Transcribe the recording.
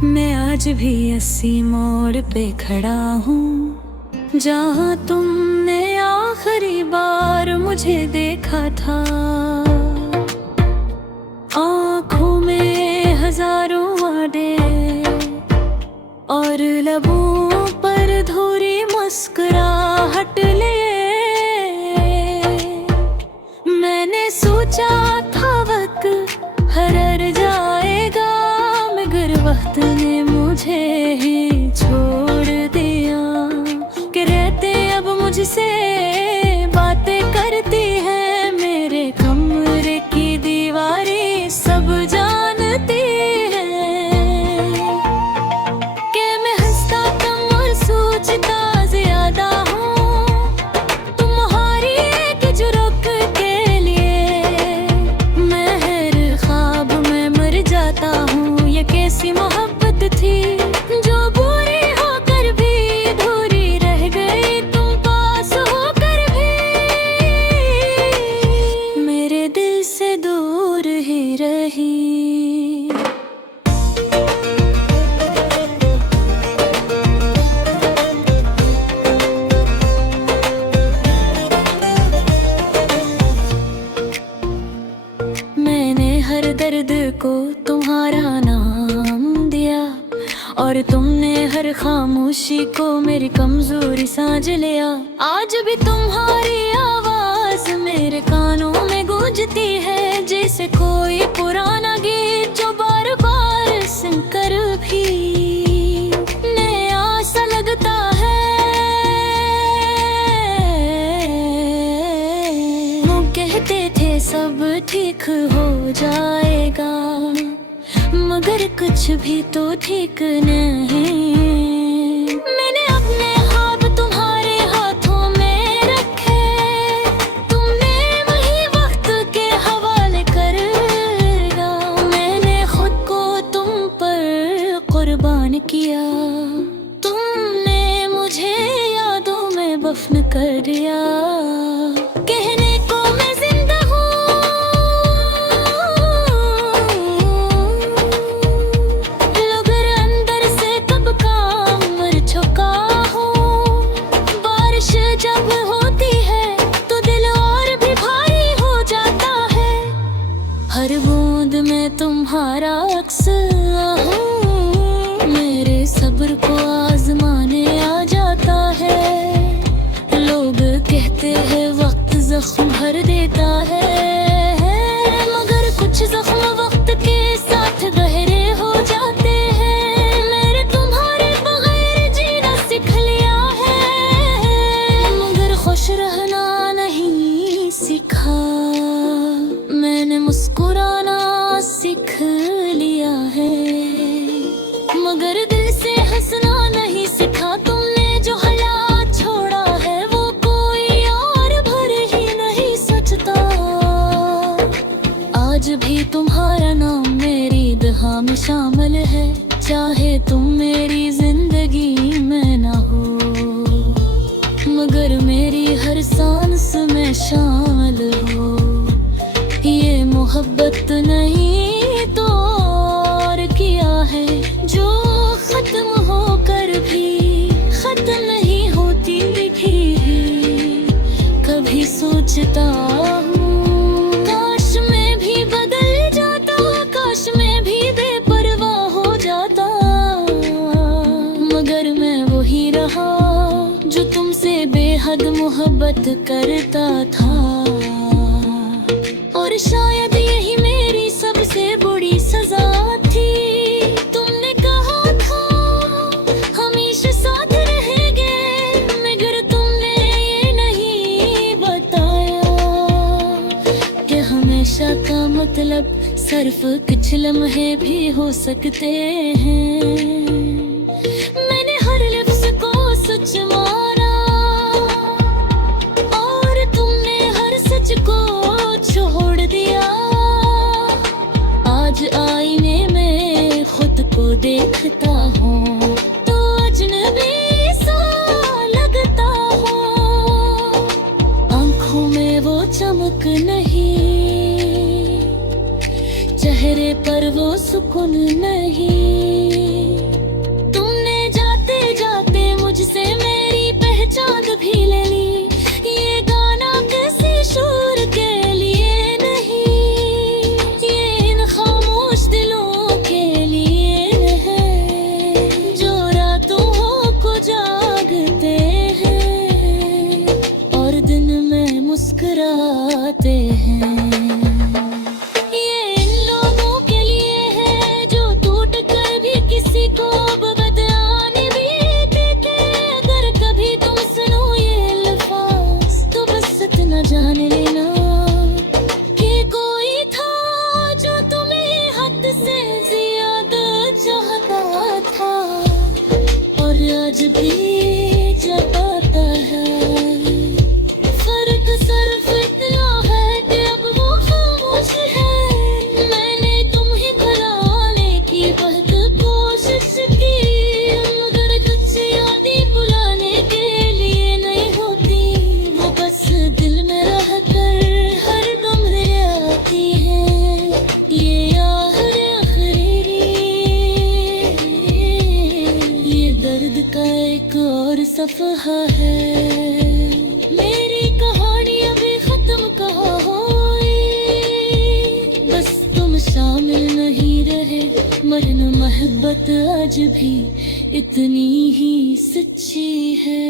मैं आज भी 80 मोड़ पे खड़ा हूँ, जहाँ तुमने आखिरी बार मुझे देखा था। आँखों में हजारों वादे और लबों पर धोरी मुस्कुराहट लिए। मैंने सोचा था वक्त हर जाएगा, मगर वक्त ने मुझे ही छोड़ दिया। कि रहते अब मुझसे बातें करती है, मेरे कमरे की दीवारें सब जानती है। कि मैं हंसता कम और सोचता ज्यादा हूँ, तुम्हारी एक झुरक के लिए मैं हर ख्वाब में मर जाता हूँ। ये कैसी मोहब्बत थी जो बुरी होकर भी अधूरी रह गई, तुम पास होकर भी मेरे दिल से दूर ही रही। मैंने हर दर्द को तुम्हारा नाम दिया, और तुमने हर खामोशी को मेरी कमजोरी समझ लिया। आज भी तुम्हारी आवाज मेरे कानों में गूंजती है, जैसे कोई पुराना गीत जो बार बार सुनकर भी नया सा लगता है। वो कहते थे सब ठीक हो जाएगा, मगर कुछ भी तो ठीक नहीं। मैंने अपने ख्वाब तुम्हारे हाथों में रखे, तुमने वही वक्त के हवाले कर दिया। मैंने खुद को तुम पर कुर्बान किया, तुमने मुझे यादों में दफन कर दिया। कहने को मैं जिंदा हूँ, मगर अंदर से कब का मर चुका हूँ। बारिश जब होती है तो दिल और भी भारी हो जाता है, हर बूंद में तुम्हारा अक्स हूँ। मेरे सब्र को आजमाने आ जाता है, लोग कहते हैं वक्त जख्म भर देता है, मगर कुछ जख्म वक्त के साथ गहरे हो जाते हैं। मैंने तुम्हारे बगैर जीना सीख लिया है, मगर खुश रहना नहीं सीखा। मैंने मुस्कुराना सीख लिया है, मगर दिल से हंसना नहीं सीखा। तुमने जो हालात छोड़ा है वो कोई और भर ही नहीं सकता। आज भी तुम्हारा नाम मेरी दुआ में शामिल है, चाहे तुम मेरी जिंदगी में ना हो, मगर मेरी हर सांस में शामिल हो। ये मोहब्बत नहीं तो और किया है, जो खत्म होकर भी खत्म नहीं होती लिखी। कभी सोचता हूँ काश मैं भी बदल जाता, काश मैं भी बेपरवाह हो जाता, मगर मैं वही रहा जो तुमसे बेहद मोहब्बत करता था। और शायद यही मेरी सबसे बड़ी सजा थी। तुमने कहा था हमेशा साथ रहेंगे, मगर तुमने ये नहीं बताया कि हमेशा का मतलब सिर्फ कुछ लम्हे भी हो सकते हैं। मैंने हर लफ्ज को सच माना, और तुमने हर सच को छोड़ दिया। आज आईने में खुद को देखता हूँ तो अजनबी सा लगता हूँ। आँखों में वो चमक नहीं, चेहरे पर वो सुकून नहीं। भी जताता है। फर्क सिर्फ इतना है कि अब वो खामोश है। मैंने तुम्हें घराने की बहुत कोशिश की, मगर कुछ यादें भुलाने के लिए नहीं होती। वो बस दिल में रह कर हर दम आती है। ये आखिरी ये दर्द का एक और सफहा है। मेरी कहानी अभी खत्म कहाँ हुई, बस तुम शामिल नहीं रहे। मरना मोहब्बत आज भी इतनी ही सच्ची है।